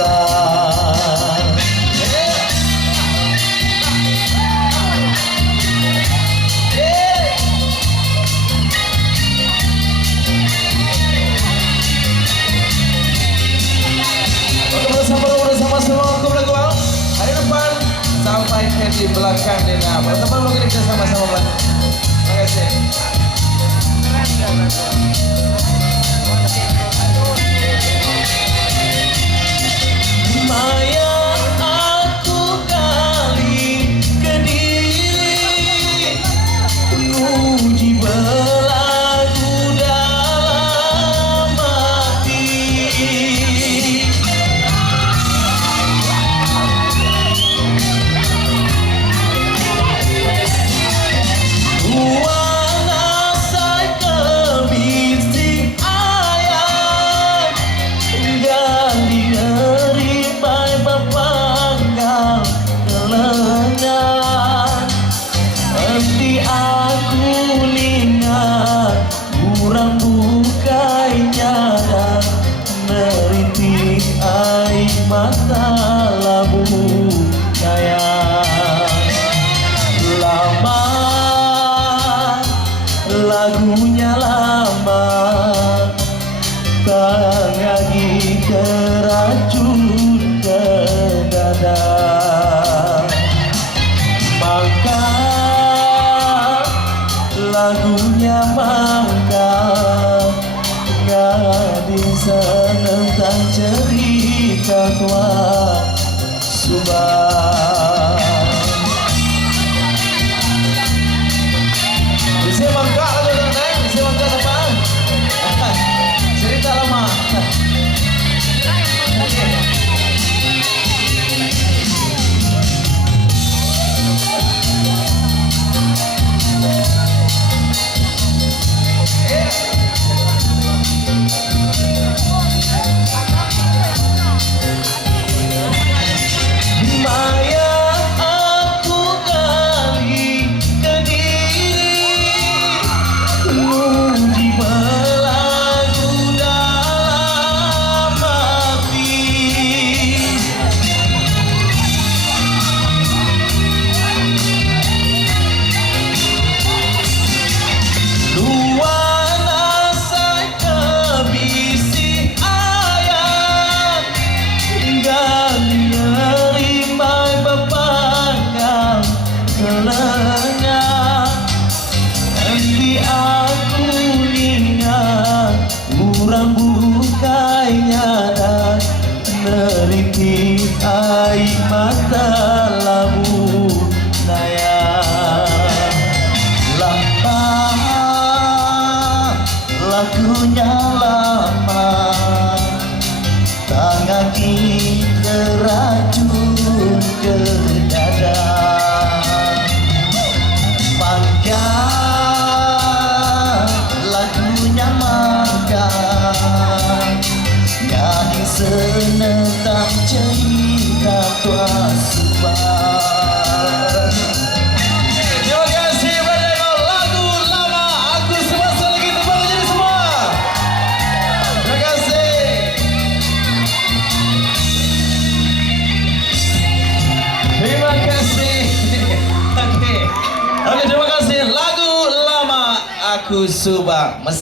masa. Bersama semua keluarga gua hari depan sampai ke di belakang dengan bersama mungkin kita sama-sama belakang. Terima kasih. Maya aku kali ke diri uji belagu dalam hati. Kurang bukainya dan merintik air mata labu sayang. Lama lagunya lama tak lagi teracun ke dada. Maka lagunya mangga gadis tentang cerita tua Subang. Bisa mangga ada neng, bisa mangga apa? Cerita lama. Kurang bukainya dan merintik air mata labu sayang. Lama lagunya lama tangan teracun ke dada. Mangga lagunya mangga nyanyi senentang cerita tua Subang. Terima kasih pada lagu lama aku semasa lagi terbang jadi semua. Terima kasih. Terima kasih. Oke, terima kasih lagu lama aku Subang.